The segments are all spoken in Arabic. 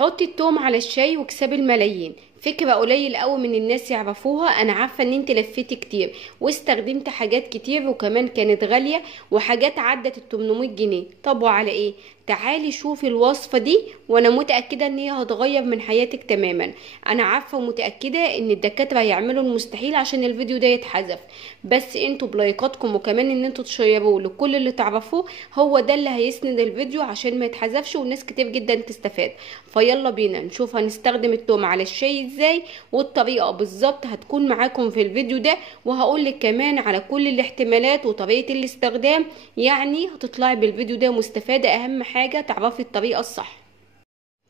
حطي التوم على الشاي واكسبي الملايين. فكرة قليل قوي من الناس يعرفوها. انا عارفة ان انت لفيتي كتير واستخدمت حاجات كتير وكمان كانت غالية وحاجات عدت ال 800 جنيه. طب وعلى ايه؟ تعالي شوفي الوصفة دي وانا متأكدة ان هي هتغير من حياتك تماما. انا عارفة ومتأكدة ان الدكاترة هيعملوا المستحيل عشان الفيديو ده يتحذف، بس انتوا بلايكاتكم وكمان ان انتوا تشيروه لكل اللي تعرفوه هو ده اللي هيسند الفيديو عشان ما يتحذفش وناس كتير جدا تستفاد. فيلا بينا نشوف هنستخدم التوم على الشاي ازاي، والطريقة بالظبط هتكون معاكم في الفيديو ده، وهقولك كمان على كل الاحتمالات وطريقة الاستخدام. يعني هتطلعي بالفيديو ده مستفادة. اهم حاجة تعرفي الطريقة الصح.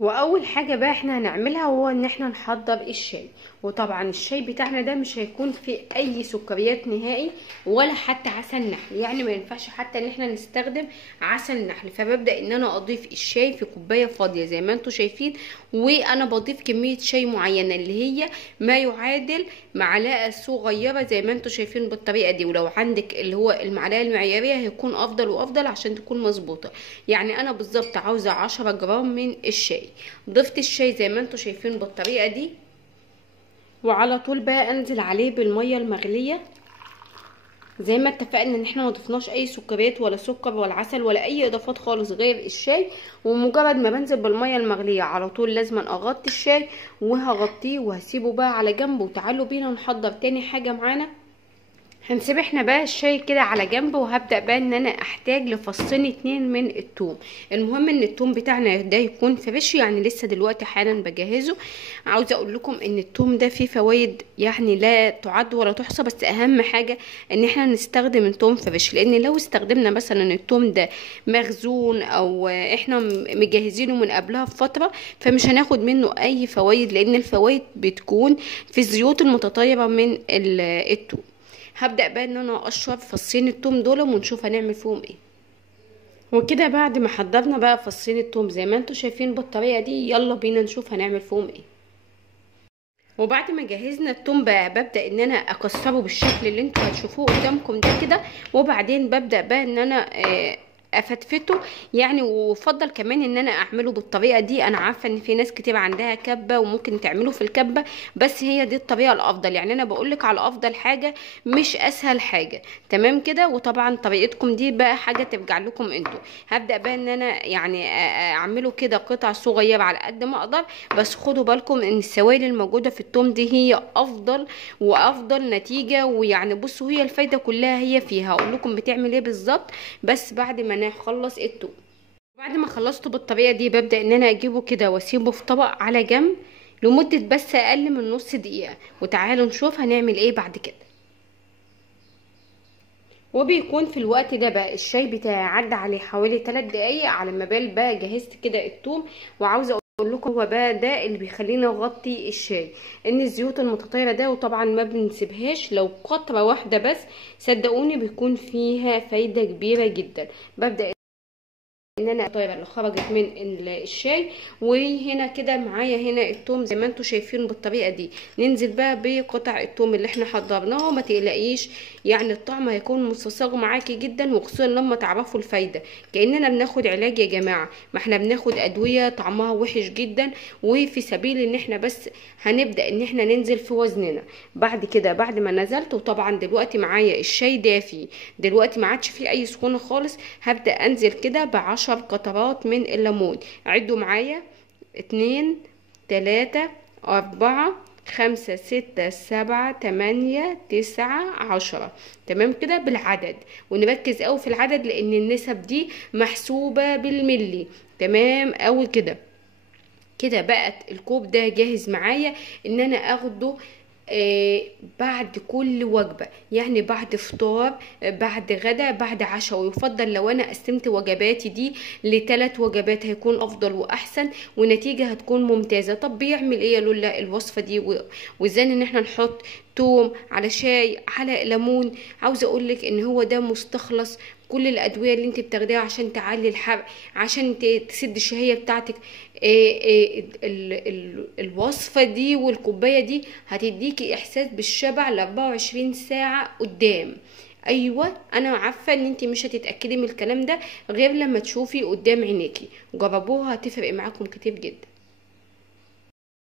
واول حاجه بقى احنا هنعملها هو ان احنا نحضر الشاي. وطبعا الشاي بتاعنا ده مش هيكون فيه اي سكريات نهائي ولا حتى عسل نحل، يعني ما ينفعش حتى ان احنا نستخدم عسل نحل. فببدا ان انا اضيف الشاي في كوبايه فاضيه زي ما انتم شايفين، وانا بضيف كميه شاي معينه اللي هي ما يعادل معلقه صغيره زي ما انتم شايفين بالطريقه دي. ولو عندك اللي هو المعلقه المعياريه هيكون افضل وافضل عشان تكون مظبوطه. يعني انا بالظبط عاوزه 10 جرام من الشاي. ضفت الشاي زي ما انتم شايفين بالطريقه دي، وعلى طول بقى انزل عليه بالميه المغليه زي ما اتفقنا ان احنا ما ضفناش اي سكريات ولا سكر ولا عسل ولا اي اضافات خالص غير الشاي. ومجرد ما بنزل بالميه المغليه على طول لازم اغطي الشاي وهغطيه وهسيبه بقى على جنب. وتعالوا بينا نحضر تاني حاجه معانا. هنسيب احنا بقى الشاي كده على جنب، وهبدأ بقى ان انا احتاج لفصين 2 من الثوم. المهم ان الثوم بتاعنا ده يكون فريش، يعني لسه دلوقتي حالا بجهزه. عاوزه اقول لكم ان الثوم ده فيه فوائد يعني لا تعد ولا تحصى، بس اهم حاجه ان احنا نستخدم الثوم فريش، لان لو استخدمنا مثلا الثوم ده مخزون او احنا مجهزينه من قبلها بفتره فمش هناخد منه اي فوائد، لان الفوائد بتكون في الزيوت المتطيره من الثوم. هبدأ بقى ان انا اقشر فصين التوم دول ونشوف هنعمل فيهم ايه. وكده بعد ما حضرنا بقى فصين التوم زي ما انتم شايفين بالطريقه دي، يلا بينا نشوف هنعمل فيهم ايه. وبعد ما جهزنا التوم بقى ببدأ ان انا اكسره بالشكل اللي انتوا هتشوفوه قدامكم ده كده. وبعدين ببدأ بقى ان انا افتفته يعني. وفضل كمان ان انا اعمله بالطريقه دي. انا عارفه ان في ناس كتير عندها كبه وممكن تعمله في الكبه، بس هي دي الطريقه الافضل. يعني انا بقولك على افضل حاجه مش اسهل حاجه. تمام كده. وطبعا طريقتكم دي بقى حاجه ترجع لكم انتوا. هبدا بقى ان انا يعني اعمله كده قطع صغيره على قد ما اقدر، بس خدوا بالكم ان السوائل الموجوده في التوم دي هي افضل وافضل نتيجه. ويعني بصوا هي الفايده كلها هي فيها. هقول لكم بتعمل ايه بالظبط بس بعد ما نخلص التوم. بعد ما خلصته بالطريقه دي ببدا ان انا اجيبه كده واسيبه في طبق على جنب لمده بس اقل من نص دقيقه. وتعالوا نشوف هنعمل ايه بعد كده. وبيكون في الوقت ده بقى الشاي بتاعي عدى عليه حوالي 3 دقايق على ما بال بقى جهزت كده التوم. وعاوزه اقول لكم هو بقى ده اللي بيخلينا نغطي الشاي، ان الزيوت المتطايره ده وطبعا ما بنسيبهاش لو قطره واحده بس، صدقوني بيكون فيها فايده كبيره جدا. ببدا ان انا الطايره اللي خرجت من الشاي. وهنا كده معايا هنا التوم زي ما انتم شايفين بالطريقه دي. ننزل بقى بقطع التوم اللي احنا حضرناه. وما تقلقيش يعني الطعم هيكون مستصاغ معاكي جدا، وخصوصا لما تعرفوا الفايده. كاننا بناخد علاج يا جماعه، ما احنا بناخد ادويه طعمها وحش جدا، وفي سبيل ان احنا بس هنبدا ان احنا ننزل في وزننا. بعد كده بعد ما نزلت وطبعا دلوقتي معايا الشاي دافي، دلوقتي ما عادش فيه اي سخونه خالص، هبدا انزل كده ب10 قطرات من الليمون. عدوا معايا 2 3 4 5 6 7 8 9 10. تمام كده بالعدد. ونركز قوي في العدد لان النسب دي محسوبة بالملي. تمام قوي كده. كده بقت الكوب ده جاهز معايا ان انا اخده بعد كل وجبة، يعني بعد فطار بعد غدا بعد عشاء. ويفضل لو انا قسمت وجباتي دي ل3 وجبات هيكون افضل واحسن ونتيجة هتكون ممتازة. طب بيعمل ايه يا لولا الوصفة دي وازاي ان احنا نحط توم على شاي على ليمون؟ عاوزة اقولك ان هو ده مستخلص كل الادويه اللي انت بتاخديها عشان تعلي الحرق، عشان تسد الشهيه بتاعتك. الوصفه دي والكوبايه دي هتديكي احساس بالشبع ل 24 ساعه قدام. ايوه انا عارفه ان انت مش هتتاكدي من الكلام ده غير لما تشوفي قدام عينيكي. جربوها هتفرق معاكم كتير جدا.